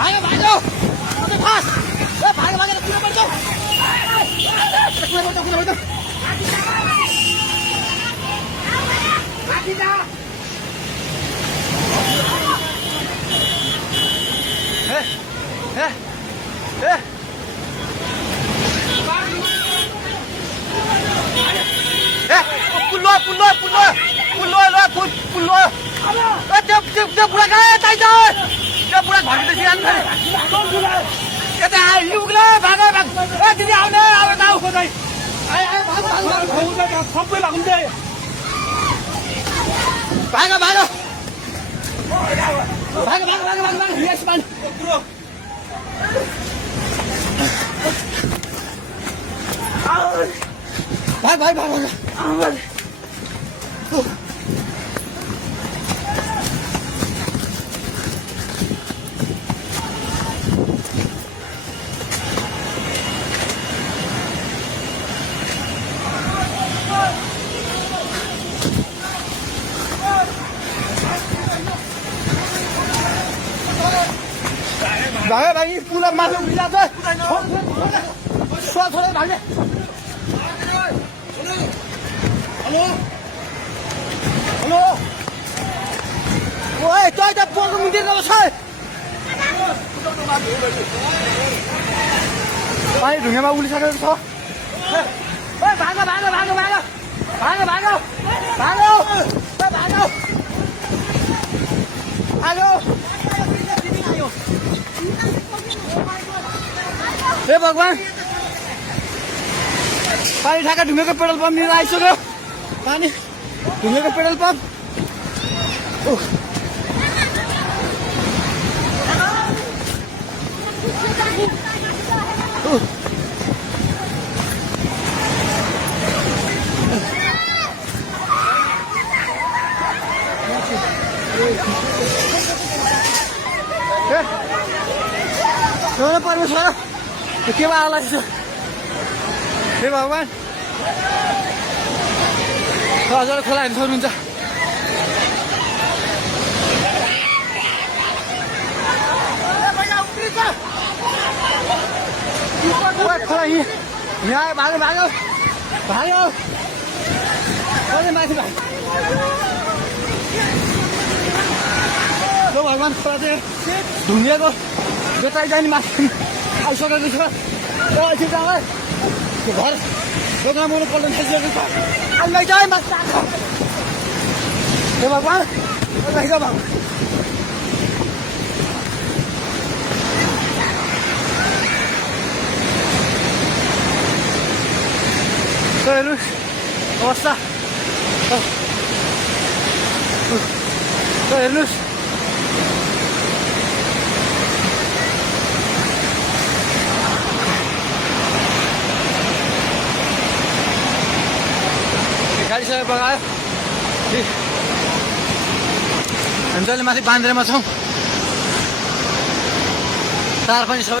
भाग्यो भाग्यो फास भाग्यो भागेर कुन पर्छ त्यो बुढा कहाँ यतै छ त्यो बुढा घरभित्र सिरान यता युगले भाग ए दिदी आउने अब गाउँ खोज्दै सबै लाग्नु दे भाग भाग भाग भाग भाग भाग भाग यस मान भाग भाग भाग भाग भागे भागी पूरा मालूम मिल जाता है थोड़े भागे हेलो हेलो ओए तो इधर पोको मंदिर का बस है भाई ढुंगे में उली सके तो ओए भागो भागो भागो भागो भागो भागो भागो भागो भागो हे भगवान पानी ठाका ढुङ्गेको पेट्रोल पम्प लिएर आइसक्यो पानी ढुङ्गेको पेट्रोल पम्प परमेश्वर के आला हे भगवान हजुर खोला हेर्नु सक्नुहुन्छ खोला यहाँ भाग्यो भाग्यो भाग्यो माथि भाग्यो भगवान खोला चाहिँ ढुङ्गेको बेताइ जाने माथि आइसकेको छ घर दोकान बोल्नु पल्ट थालिसकेको छ अलि जाइ माथि हे भगवान भगवान हेर्नुहोस् अवस्था हेर्नुहोस् गाडीसँग बगायो हामी जहिले माथि बान्द्रेमा छौँ तार पनि